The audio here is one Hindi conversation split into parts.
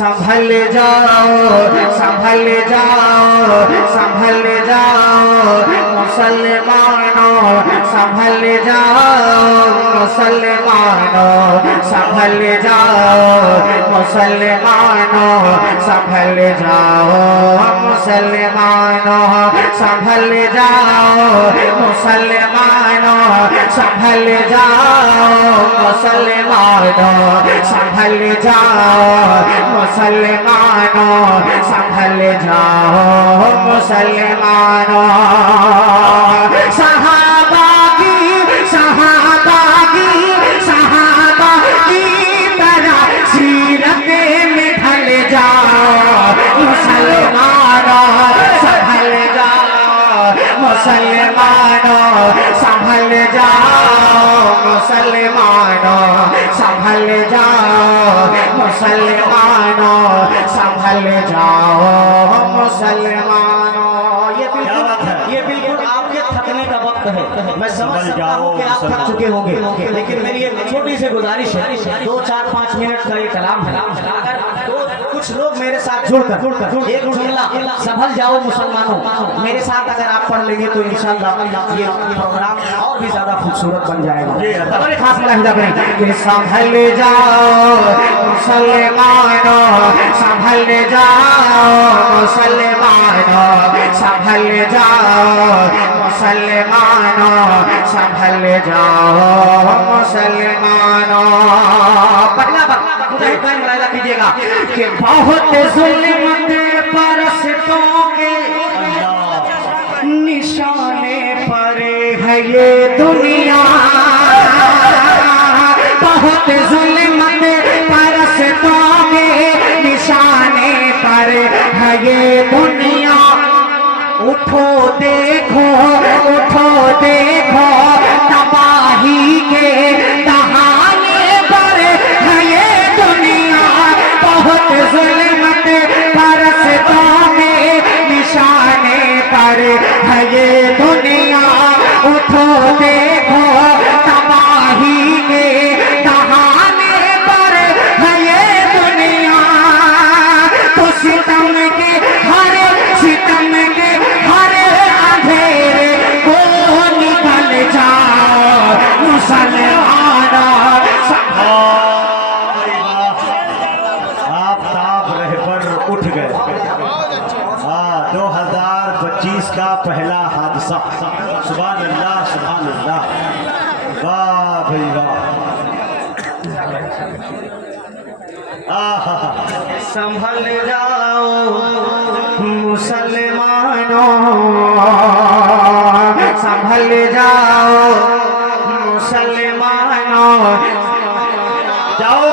संभल जाओ संभल जाओ संभल जाओ मुसलमानों संभल जाओ मुसलमानों संभल जाओ मुसलमानों संभल जाओ मुसलमानों संभल जाओ मुसलमानों संभल जाओ मुसलमानों संभल जाओ मुसलमानों संभल जाओ मुसलमानों सहाबा की तरह सीरत में ढल जाओ मुसलमानों संभल जाओ मुसलमानों संभल जाओ मुसलमानों संभल जाओ मुसलमानों संभल जाओ मुसलमानों। ये बिल्कुल आपके थकने का वक्त है। मैं समझ सकता हूँ कि आप थक चुके होंगे, लेकिन मेरी एक छोटी सी गुजारिश है, 2-4-5 मिनट का ये कलाम है। अगर कुछ लोग मेरे साथ जुड़कर एक जुमला संभल जाओ मुसलमानों मेरे साथ अगर आप पढ़ लेंगे तो इंशाअल्लाह ये प्रोग्राम और भी ज्यादा खूबसूरत बन जाएगा। हमारे खास मुलाहिजा करें कि संभल जाओ मुसलमानों संभल जाओ मुसलमानों संभल जाओ मुसलमानों संभल जाओ मुसलमानों। पहला मुलाहिजा कीजिएगा कि बहुत जुल्म परस्तों के निशाने पर है ये दुनिया बहुत जुल्म परस्तों के निशाने पर है ये दुनिया। उठो देखो तबाही के दहाने पर है ये दुनिया बहुत जुल्म परस्तों में निशाने पर है ये दुनिया। उठो देखो तबाही के दहाने पर है ये दुनिया। तो सितम के हर अंधेरे को निकल जाओ मुसलमानों। उठ गए। 2025 का पहला हादसा। सुभान अल्लाह सुभान अल्लाह। वाह भाई वाह। संभल जाओ मुसलमानों संभल जाओ मुसलमानों जाओ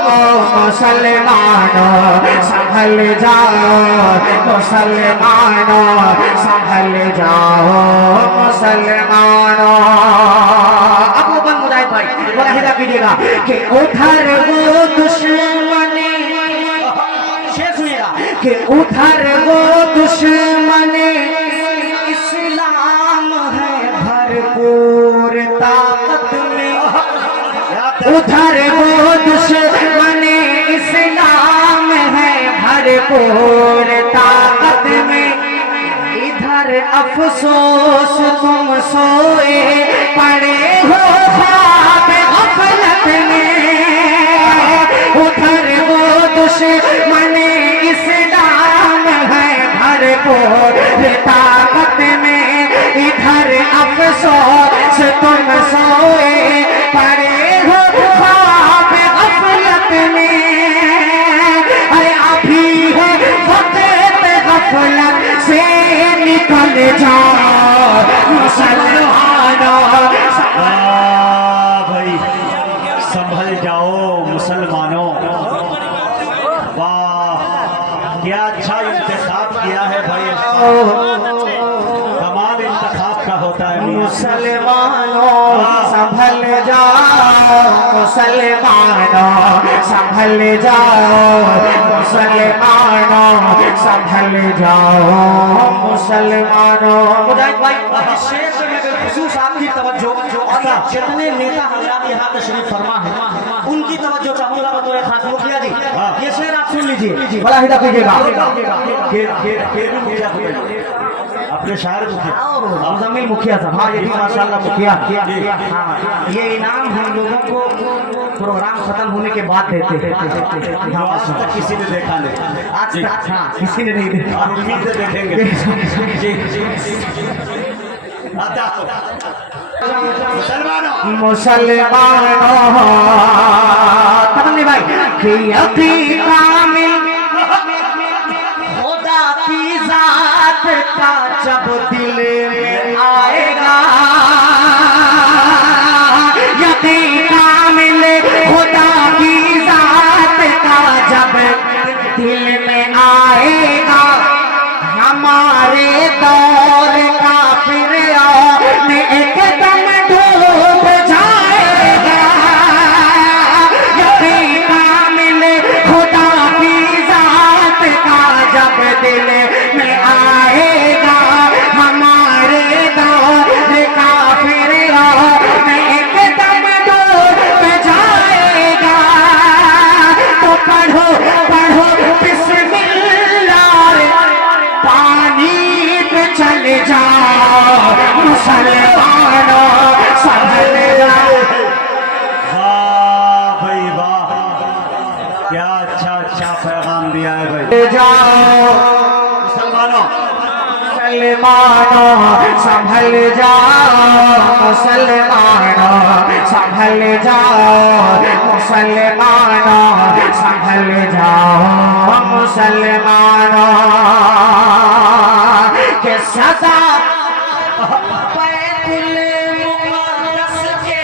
मुसलमानों संभल जाओ मुसलमानों संभल जाओ मुसलमानों। अब वो बन मुजाहिद भाई मुलाहिजा कीजिएगा कि उधर वो दुश्मन शेर सुनिएगा कि उधर वो दुश्मन इस्लाम है भरपूर ताकत में। उधर वो दुश्मन इस्लाम है भरपूर ताकत में। इधर अफसोस तुम सोए पड़े हो ख्वाब गफलत में। उधर वो दुश्मन इस्लाम है भरपूर ताकत में। इधर अफसोस तुम सोए पड़े हो ख्वाब गफलत में। अरे अभी है वक्त गफलत से निकल जाओ मुसलमानों। भाई संभल जाओ मुसलमानों। वाह क्या अच्छा इंतखाब किया है भाई। कमाल इंतखाब का होता है। मुसलमानों संभल जाओ मुसलमानों संभल जाओ मुसलमानों संभल जाओ मुसलमानों। मुजाहिद भाई शेर से मैं बिलखुसूस आपकी तवज्जो जितने नेता हजरात यहाँ तशरीफ फरमा है उनकी तवज्जो चाहूंगा बतौर खास। मुखिया जी ये शेर आप सुन लीजिए, बड़ा हिदा कीजिएगा। अपने शायर मुखिया मुजम्मिल मुखिया साहब, हाँ ये भी माशाल्लाह मुखिया। हाँ ये इनाम हम लोगों को प्रोग्राम खत्म होने के बाद देते हैं। आज तक किसी ने देखा नहीं, आज तक हाँ किसी ने नहीं देखा, और उम्मीद से देखेंगे। मुसलमानों तमन्नी भाई कि अभी कामिल खुदा की जात का जब दिल में आएगा, यकीन कामिल खुदा की जात का जब दिल में आएगा, हमारे दौर का फिर में एकदम डूब जाएगा, यकीन कामिल खुदा की जात का जब दिल में आएगा, हमारे दौर का फिर में एकदम डूब जाएगा। तो पढ़ो पढ़ो बिस्मिल्लाह, पानी पे चले जाओ मुसलमानों, संभल जाओ। वाह भाई वाह, क्या अच्छा पैगाम दिया है भाई। जाओ मुसलमानों मुसलमानों संभल जाओ, मुसलमानों संभल जाओ, मुसलमानों संभल जाओ, मुसलमानों के सदा बैतुल मुक़द्दस के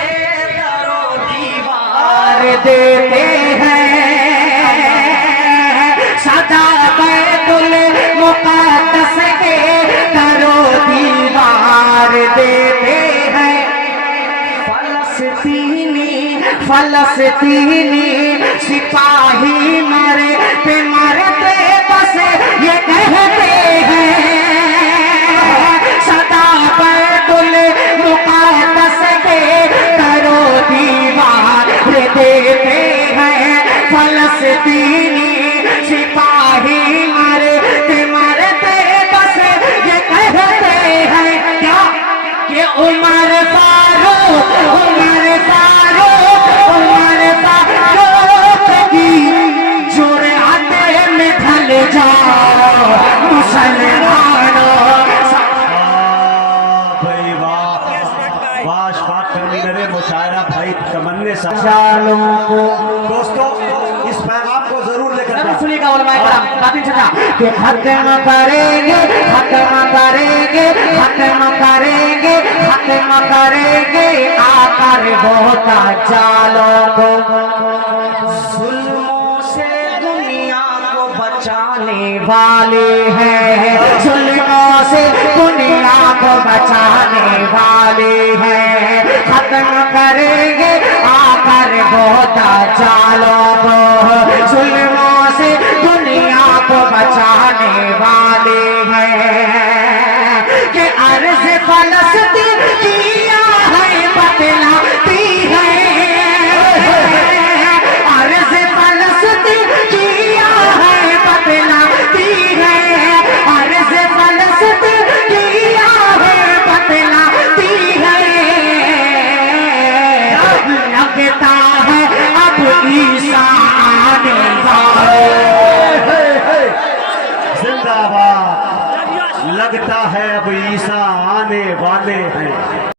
दरो दीवार देते हैं, सदा बैतुल मुक़द्दस के दरो दीवार देते हैं। फलस्तीनी सिपाही मरे पे मरते बस ये कहते हैं, सदा बैतुल मुक़द्दस के दरो दीवार देते हैं। फलस्तीनी सिपाही मरते बस ये कहते हैं क्या कि उमर फारूक की जुर्अत में ढल जाओ मुसलमानों। भाई वाह, वाश पाक कन्वीनर मुशायरा भाई तमन्ने चालों को दोस्तों इस पैगाम को जरूर लेकर जाएं। सुनिएगा उलमाए कराम, कातिल चाचा कि खत्म करेंगे, खत्म करेंगे, खत्म करेंगे, खत्म करेंगे आकर होता चालों को, जुल्मों से दुनिया को बचाने वाले हैं, जुल्मों से दुनिया को बचाने वाले हैं। खत्म करेंगे आकर होता चालों को, जुल्मों से दुनिया को बचाने वाले हैं। कि अर्ज़ फ़लस्तीन किया है बतलाती है, अर्ज़ फ़लस्तीन किया है बतलाती है, अर्ज़ फ़लस्तीन किया है बतलाती है। लगता है अब ईसा आने वाले, जिंदाबाद, लगता है अब ईसा आने वाले हैं।